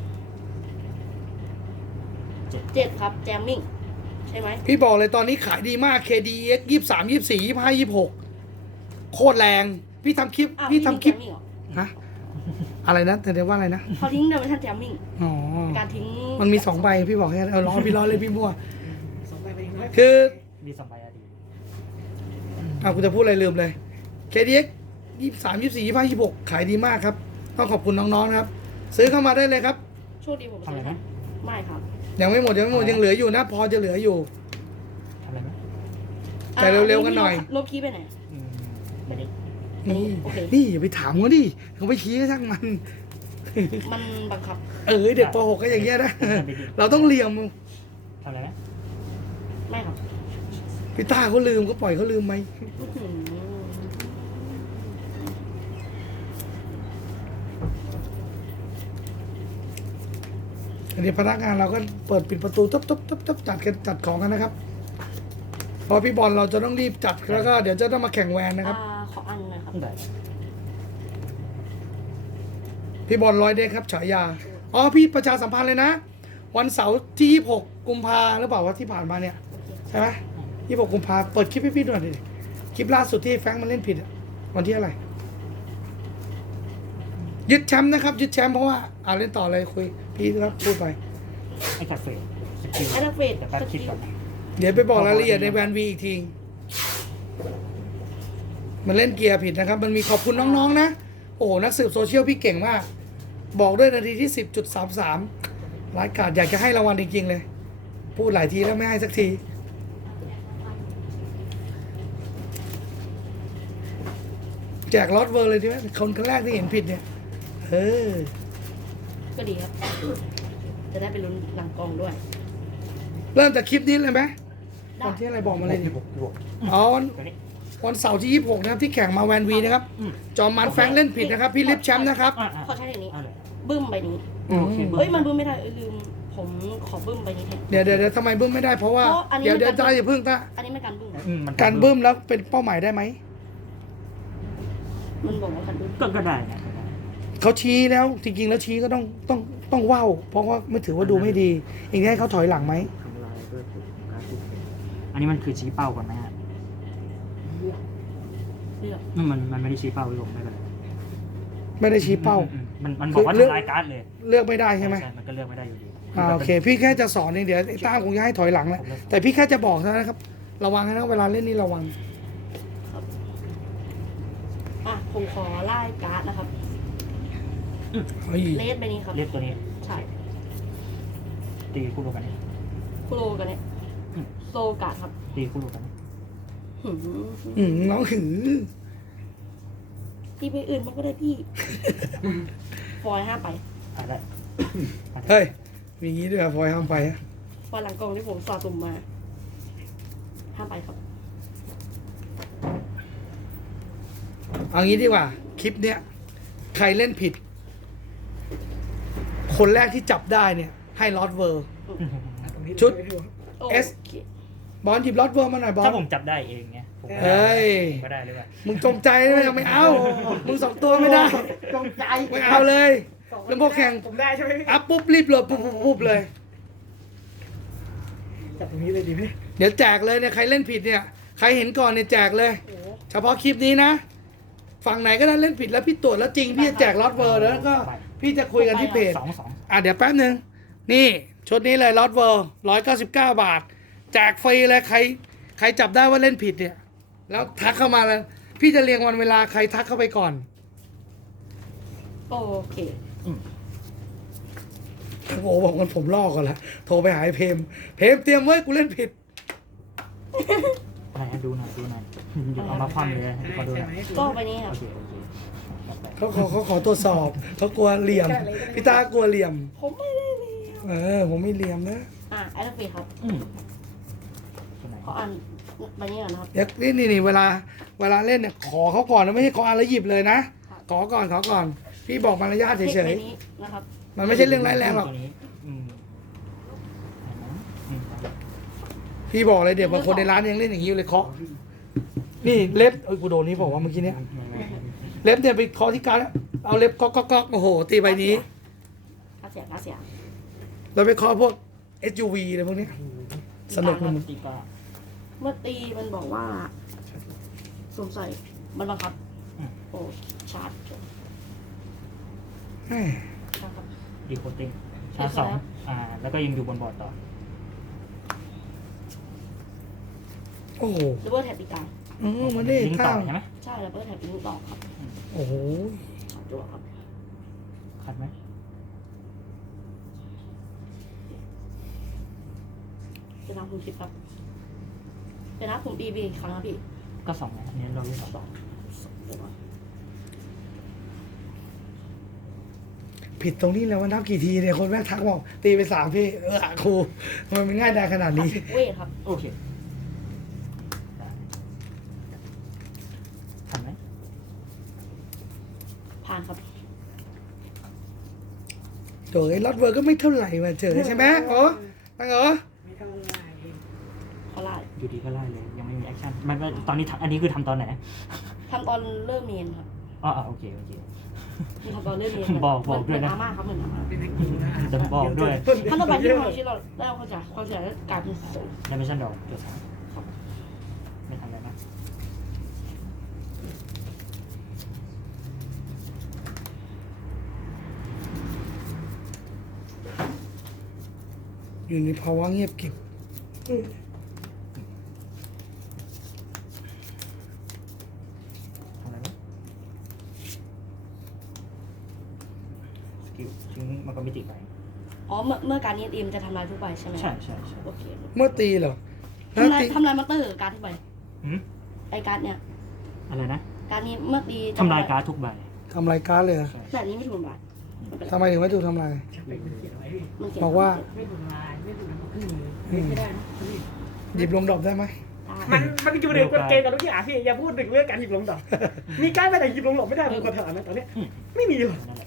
[SPEAKER 3] 7ครับแจมมิ่งใช่ไหม
[SPEAKER 1] พี่บอกเลยตอนนี้ขายดีมาก KDX 23 24 25 26 โคตรแรง พี่ทำคลิป
[SPEAKER 3] อ้าว
[SPEAKER 1] พี่ทำคลิป
[SPEAKER 3] แจมมิ่งเหรอ
[SPEAKER 1] ฮะอะไรนะแต่เดี๋ยวว่าอะไรนะ
[SPEAKER 3] เขาทิ้งเดินไปทางแจมมิ่ง
[SPEAKER 1] อ๋อ
[SPEAKER 3] การทิ้ง
[SPEAKER 1] มันมี2ใบพี่บอกแค่ล้อพี่ล้อเลยพี่มั่ว
[SPEAKER 6] 2ใบไปยังน้อย
[SPEAKER 1] คือ
[SPEAKER 2] มี2ใบอดี
[SPEAKER 1] กูจะพูดอะไรลืมเลย KDX 23 24 25 26 ขายดีมากครับ ต้องขอบคุณน้องๆนะครับ ซื้อเข้ามาได้เลยครับ
[SPEAKER 3] โชคดีผม
[SPEAKER 2] ทำอะไรไหม
[SPEAKER 3] ไม่ครับ
[SPEAKER 1] ยังไม่หมดยังเหลืออยู่นะ พอจะเหลืออยู่
[SPEAKER 2] ทำอะไรไหม
[SPEAKER 1] แต่เร็วๆกันหน่อย
[SPEAKER 3] ลบคีย์ไปไหน
[SPEAKER 2] ไม่ได้
[SPEAKER 1] นี่
[SPEAKER 3] โอเค
[SPEAKER 1] นี่อย่าไปถามเขาดิเขาไปชี้ให้ช่างมัน
[SPEAKER 3] มันบังคับ
[SPEAKER 1] เด็กป .6 ก็อย่างเงี้ยนะ เราต้องเลี่ยม
[SPEAKER 2] ทำอะไรไหม
[SPEAKER 3] ไม่ครับ
[SPEAKER 1] พี่ต้าเขาลืมก็ปล่อยเขาลืมไหม
[SPEAKER 3] อื้อหือ
[SPEAKER 1] อันนี้พนักงานเราก็เปิดปิดประตูจับจัดกันจัดของกันนะครับเพราะพี่บอลเราจะต้องรีบจัดแล้วก็เดี๋ยวจะต้องมาแข่งแวนนะครับ
[SPEAKER 3] ขออันหนะครับ
[SPEAKER 2] ได้
[SPEAKER 1] พี่บอลร้อยเด็กครับฉายาอ๋อพี่ประชาสัมพันธ์เลยนะ วันเสาร์ที่ 26 กุมภาหรือเปล่าว่าที่ผ่านมาเนี่ย
[SPEAKER 3] โอเค
[SPEAKER 1] ใช่ไหม26 กุมภาเปิดคลิปให้พี่ดูหน่อยดิคลิปล่าสุดที่แฟรงค์มันเล่นผิดอะวันที่อะไรยึดแชมป์นะครับยึดแชมป์เพราะว่าเล่นต่อเลยคุยพี่ครับพูดไป
[SPEAKER 2] ไอ้กัดเฟสสกิล
[SPEAKER 3] แอดเฟด
[SPEAKER 2] เดี๋ยวแป๊บคิดก่อนนะ
[SPEAKER 1] เดี๋ยวไปบอกรายละเอียดในแวนวีอีกที มันเล่นเกียร์ผิดนะครับ มันมีขอบคุณน้องๆนะ โอ้โหนักสืบโซเชียลพี่เก่งมาก บอกด้วยนาทีที่ 10.33รายการอยากจะให้รางวัลจริงๆเลย พูดหลายทีแล้วไม่ให้สักที แจกลอตเวอร์เลยดีไหมคนแรกที่เห็นผิดเนี่ย
[SPEAKER 3] ก็ดีครับ จะได้ไปลุ้นหลังกองด้วย
[SPEAKER 1] เริ่มจากคลิปนี้เลยไหม
[SPEAKER 3] ได้
[SPEAKER 1] วันที่อะไรบอกมาเลยดิ
[SPEAKER 5] บวก
[SPEAKER 1] อ๋อวัน
[SPEAKER 2] ตัวนี้
[SPEAKER 1] วันเสาร์ที่ 26 นะครับที่แข่งมาแวนวีนะครับ จอมมันแฟรงค์เล่นผิดนะครับ พี่ลิฟแชมป์นะครับ
[SPEAKER 3] ขอใช้ในนี้
[SPEAKER 2] เอาเลย
[SPEAKER 3] บึ้มใบนี้
[SPEAKER 2] โอเค
[SPEAKER 3] เฮ้ย มันบึ้มไม่ได้ลืม ผมขอบึ้มใบนี้แทน
[SPEAKER 1] เดี๋ยวทำไมบึ้มไม่ได้เพราะว่า
[SPEAKER 3] เพราะอันนี้
[SPEAKER 1] เดี๋ยว
[SPEAKER 3] มัน
[SPEAKER 1] เดี๋ยว
[SPEAKER 3] การ
[SPEAKER 1] จ้าอย่าพึ่งตา
[SPEAKER 3] อันนี้ไม่การบึ้ม
[SPEAKER 2] มัน
[SPEAKER 1] การบึ้มแล้วเป็นเป้าหมายได้ไหม
[SPEAKER 3] มันบอกว่าการบึ้ม
[SPEAKER 2] ก็ได้นะก็ได้
[SPEAKER 1] เขาชี้แล้วจริงๆแล้วชี้ก็ต้องว่าวเพราะว่าไม่ถือว่าดูไม่ดีอีกให้เขาถอยหลังไหม
[SPEAKER 2] ทำลายด้วยผลการทุกอันนี้มันคือชี้เป้าก่อนไหมฮะ
[SPEAKER 3] เลือก
[SPEAKER 2] มันไม่ได้ชี้เป้าพี่ผมไม่เป็นไร
[SPEAKER 1] ไม่ได้ชี้เป้า
[SPEAKER 2] มันบอกว่า
[SPEAKER 1] คือเลือก
[SPEAKER 2] ทำลายการ์ดเลย
[SPEAKER 1] เลือกไม่ได้ใช่ไหม
[SPEAKER 2] มันก็เลือกไม่ได้อยู่ดี
[SPEAKER 1] โอเค พี่แค่จะสอนเองเดี๋ยวไอ้ต้าคงจะให้ถอยหลังแหละแต่พี่แค่จะบอกเท่านั้นครับ ระวังนะเวลาเล่นนี่ระวัง
[SPEAKER 3] ผมขอไล่การ์ดนะครับ
[SPEAKER 1] เฮ้ย
[SPEAKER 3] เลสใบนี้ครับ
[SPEAKER 2] เรียกตัวนี้
[SPEAKER 3] ใช่
[SPEAKER 2] ตีคู่รู้กันนี่
[SPEAKER 3] คุโรกันเนี่ยโซการ์ดครับ
[SPEAKER 2] ตีคู่รู้กันนี่
[SPEAKER 3] หืม
[SPEAKER 1] น้องหือ
[SPEAKER 3] ตีไปอื่นมันก็ได้พี่ ฟอย5ไป
[SPEAKER 2] ได้
[SPEAKER 1] เฮ้ยมีงี้ด้วยพลอยห้ามไปอะ
[SPEAKER 3] ฟอยหลังกองที่ผมสะสมมา5ไปครับ
[SPEAKER 1] เอางี้ดีกว่า คลิปเนี้ยใครเล่นผิด คนแรกที่จับได้เนี่ยให้ลอตเวอร์ ชุด
[SPEAKER 3] โอ
[SPEAKER 1] S
[SPEAKER 3] เค
[SPEAKER 1] บอลหยิบลอตเวอร์มาหน่อยบอล
[SPEAKER 2] ถ้าผมจับได้เองเนี่ยผม
[SPEAKER 1] เฮ้ย
[SPEAKER 2] ก็ได้หรือเปล่า
[SPEAKER 1] มึงจงใจไม่เอา มึงสองตัวไม่ได้
[SPEAKER 6] จงใจ
[SPEAKER 1] ไม่เอาเลยแล้วพอแข่ง
[SPEAKER 6] ผมได้ใช่ไหมพี่
[SPEAKER 1] อัพปุ๊บรีบเลยปุ๊บเลย
[SPEAKER 6] จับตรงนี้เลยดีไหม
[SPEAKER 1] เดี๋ยวแจกเลยเนี่ยใครเล่นผิดเนี่ย ใครเห็นก่อนเนี่ยแจกเลย
[SPEAKER 3] โอ้โห
[SPEAKER 1] เฉพาะคลิปนี้นะ ฝั่งไหนก็ได้เล่นผิดแล้วพี่ตรวจแล้วจริงพี่จะแจกลอตเวอร์แล้วก็พี่จะคุยกันที่เพจ
[SPEAKER 2] สอง
[SPEAKER 1] เดี๋ยวแป๊บนึง นี่ชุดนี้เลยลอตเวอร์199 บาท แจกฟรีเลยใครจับได้ว่าเล่นผิดเนี่ย แล้วทักเข้ามาแล้ว พี่จะเรียงวันเวลาใครทักเข้าไปก่อน
[SPEAKER 3] โอเค
[SPEAKER 1] โอ้โหบอกมันผมลอกก่อนละโทรไปหาไอ้เพมเตรียมไว้กูเล่นผิด
[SPEAKER 2] ไหนดูหน่อยหยเอามาคว่ำเลยขอดูหน่อย
[SPEAKER 3] ก็ใบนี้ครับ
[SPEAKER 2] โอเค
[SPEAKER 1] เขาขอตรวจสอบเขากลัวเหลี่ยมพี่ตากลัวเหลี่ยม
[SPEAKER 3] ผมไม่ได้เลย
[SPEAKER 1] ผมไม่เหลี่ยมนะ
[SPEAKER 3] แอดเฟดครับ
[SPEAKER 2] ตัวไหน
[SPEAKER 3] ขออ่านใบนี้ก่อนนะครับ
[SPEAKER 1] เดี๋ยวนี่เวลาเล่นเนี่ยขอเขาก่อนนะไม่ใช่ขออ่านแล้วหยิบเลยนะ ขอก่อนพี่บอกมารยาท
[SPEAKER 3] เทค
[SPEAKER 1] เฉ
[SPEAKER 3] ใบ
[SPEAKER 1] ย
[SPEAKER 3] นี้นะครับ
[SPEAKER 1] ๆมันไม่ใช่เรื่องร้ายแรงหรอก
[SPEAKER 2] ตัวนี้
[SPEAKER 1] พี่บอกเลยเดี๋ยวบางคนในร้านยังเล่นอย่างนี้อยู่เลยเคาะนี่เล็บกูโดนนี่บอกว่าเมื่อกี้เนี้ยเล็บเนี่ยไปเคาะที่การดเอาเล็บก๊อกโอ้โหตีใบนี้
[SPEAKER 3] อาเสีย
[SPEAKER 1] เราไปเคาะพวก SUV อะไรพวกนี้สนุกนะมึง
[SPEAKER 2] ตีป้า
[SPEAKER 3] เมื่อตีมันบอกว่าสวมใส่มันบังคับ โอ้ชาร์จ
[SPEAKER 1] แม่
[SPEAKER 3] ชาร์จครับ
[SPEAKER 2] ดีโคติ้งชาร์จสองแล้วก็ยังอยู่บนบอร์ดต่อ
[SPEAKER 1] โอ้โห
[SPEAKER 3] ดับเบิลแท็บตีกลาง
[SPEAKER 1] มันได้
[SPEAKER 2] ลิงก์ต่
[SPEAKER 1] ข้า
[SPEAKER 2] อ
[SPEAKER 1] ว
[SPEAKER 2] ใช่ไหม
[SPEAKER 3] ใช่ดับเบิลแท็บลิงก์ต่อครับ
[SPEAKER 1] โอ้โห
[SPEAKER 3] สองตัวครับ
[SPEAKER 2] คัดไหม
[SPEAKER 3] เป็นน้ำคุณคิดครับเป็นน้ำคุณบีบีครั้งนะพี่
[SPEAKER 2] ก็สองไงอันนี้เรารู้สอง
[SPEAKER 3] สองตัว
[SPEAKER 1] ผิดตรงนี้แล้วว่านับกี่ทีเนี่ยคนแม่งทักบอกตีไป3พี่ครูทำไมมันง่ายได้ขนาดนี้
[SPEAKER 3] เวทครับ
[SPEAKER 2] โอเค
[SPEAKER 1] โถยลอตเวอร์ก็ไม่เท่าไหร่มาเจอใช่ไหมโอ้ตั้งเหรอ
[SPEAKER 6] ไม่เท่าไหร่
[SPEAKER 3] เขาไล่
[SPEAKER 2] อยู่ดีก็ไล่เลยยังไม่มีแอคชั่นมันตอนนี้อันนี้คือทำตอนไหน
[SPEAKER 3] ทำตอนเริ่มเรียนครับ
[SPEAKER 2] อ๋อโอเคโอเค
[SPEAKER 3] มีทำตอนเริ่มเรียน
[SPEAKER 2] บอกด้วยนะ
[SPEAKER 3] เหมือนอาม่าครับเหมือนอาม่า
[SPEAKER 6] เป็นนักกีฬา
[SPEAKER 2] จะบอกด้วย
[SPEAKER 3] ถ้าเราไปที่ความคิดเราได้ความเสียการเป็นสูง
[SPEAKER 2] ยังไม่ใช่ดอกตัวสามไม่ทำอะไรนะ
[SPEAKER 1] อยู่ในภาวะเงียบกริบ
[SPEAKER 2] ทำอะไรวะสกิลทิ้งมันก็มิติไป
[SPEAKER 3] อ๋อเมื่อการนี้เอ็มจะทำลายทุกใบใช่ไหม
[SPEAKER 2] ใช่ใช่ใช่
[SPEAKER 3] โอเค
[SPEAKER 1] เมื่อตีเหรอแล้ว
[SPEAKER 3] ทำลาย
[SPEAKER 1] ตี
[SPEAKER 3] มอนเตอร์การทุกใบ
[SPEAKER 2] หืม
[SPEAKER 3] ไอการเนี่ย
[SPEAKER 2] อะไรนะ
[SPEAKER 3] การนี้เมื่อตี
[SPEAKER 2] ทำลายการ์ดทุกใบ
[SPEAKER 1] ทำรายการเลยเหรอ
[SPEAKER 3] แบบนี้ไม่ถูกทำลาย
[SPEAKER 1] ทำไมถึงไม่ถูกทำลาย
[SPEAKER 6] มันเขียนไว้
[SPEAKER 3] มันเขียน
[SPEAKER 1] บอกว่า
[SPEAKER 6] ไม่ถูกลายไม่ถูกทำขึ้นมือไม่ได้นะ
[SPEAKER 1] หยิบลงดอกได้ไหม
[SPEAKER 6] มันอยู่ในกฎเกณฑ์กับทุกอย่างพี่อย่าพูดถึงเรื่องการหยิบลงดอกมีการไปแต่หยิบลงดอกไม่ได้ผมขอถามนะตอนนี้ไม่มีหรอก
[SPEAKER 2] นั่นแหละ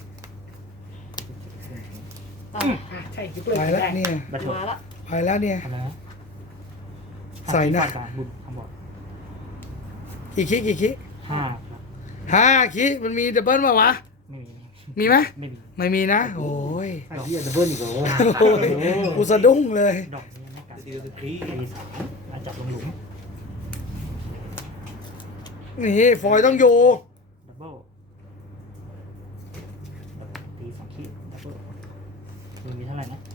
[SPEAKER 6] ใช่หยิบเลย
[SPEAKER 1] ไปแล้ว
[SPEAKER 6] ได้
[SPEAKER 1] เนี่ย
[SPEAKER 2] บัตร
[SPEAKER 3] มาละ
[SPEAKER 1] ไปแล้วเนี่ย
[SPEAKER 2] ทำแล้ว
[SPEAKER 1] ใส่หน้า
[SPEAKER 2] บุญคำบอก
[SPEAKER 1] กี่คิ
[SPEAKER 2] ห้าครับ
[SPEAKER 1] 5 คิมันมีดับเบิลมาวะ
[SPEAKER 2] ไม่มี
[SPEAKER 1] มีไหม
[SPEAKER 2] ไม่มี
[SPEAKER 1] ไม่มีนะ โอ้ย
[SPEAKER 5] ไอ้เหี้ยดับเบิลอีกเหรอ
[SPEAKER 1] โอ้ยอุสะดุ้งเลย
[SPEAKER 2] ดอกนี้ไม่กัดตีสามอาจจะลงหลุม
[SPEAKER 1] นี่ฟอยต้องอยู่
[SPEAKER 2] ดับเบิลตีสองขีดดับเบิลมีเท่าไหร่นะ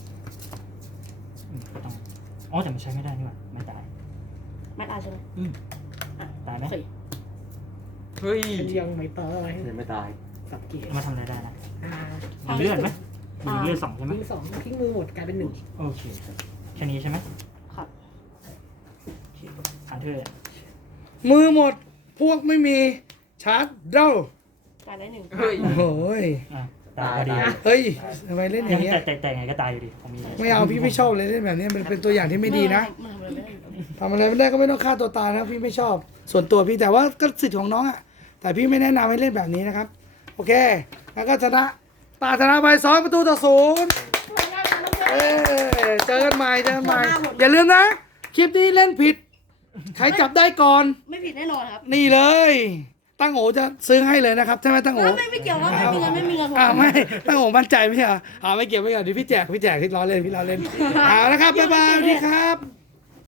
[SPEAKER 2] ก็ต้องอ๋อแต่มันใช้ไม่ได้นี่หว่าไม่ตาย
[SPEAKER 3] ไม่ตายใช่ไหม
[SPEAKER 2] ตายไหม
[SPEAKER 3] โอเค
[SPEAKER 4] เฮ้ย
[SPEAKER 6] ยังไม่ตาย
[SPEAKER 5] ยังไม่ตาย
[SPEAKER 6] สับเกต
[SPEAKER 2] มาทำอะไรได้นะมีเลือดไหมมีเลือดสองใช่ไหม
[SPEAKER 6] ทิ้งสองทิ้งมือหมดกลายเป็นหนึ่ง
[SPEAKER 2] โอเคแค่นี้ใช่ไหม
[SPEAKER 3] ครับ
[SPEAKER 2] ผ่านเธอ
[SPEAKER 1] มือหมด พวกไม่มี ชาร์จเด้า
[SPEAKER 3] ตายได้หนึ่ง
[SPEAKER 4] เฮ้ย
[SPEAKER 1] โอ้ย
[SPEAKER 2] ตายพอดี
[SPEAKER 1] เฮ้ยทำไมเล่นอย่างเงี้ย
[SPEAKER 2] แต่ไงก็ตายอยู่ดีผมมี
[SPEAKER 1] ไม่เอาพี่ไม่ชอบเลยเล่นแบบนี้มันเป็นตัวอย่างที่ไม่ดีนะ
[SPEAKER 3] มันทำอะไรไม่ได้
[SPEAKER 1] ทำอะไรไม่ได้ก็ไม่ต้องฆ่าตัวตายนะพี่ไม่ชอบ ส่วนตัวพี่แต่ว่าก็สิทธิ์ของน้องอะแต่พี่ไม่แนะนำให้เล่นแบบนี้นะครับ โอเค แล้วก็ชนะตาชนะไป2-0เจอกันใหม่อย่าลืมนะ คลิปนี้เล่นผิด ใครจับได้ก่อน
[SPEAKER 3] ไม่ผิดแน่นอนครับ
[SPEAKER 1] นี่เลย ตั้งโอจะซื้อให้เลยนะครับใช่ไหมตั้งโอ
[SPEAKER 3] ไม่เกี่ยวครับไม่มีเงิน
[SPEAKER 1] ไม่ตั้งโอมั่นใจไม่ใช่เหรอไม่เกี่ยวเดี๋ยวพี่แจกพี่ล้อเล่นเอานะครับบ๊ายบายสวัสดีครับ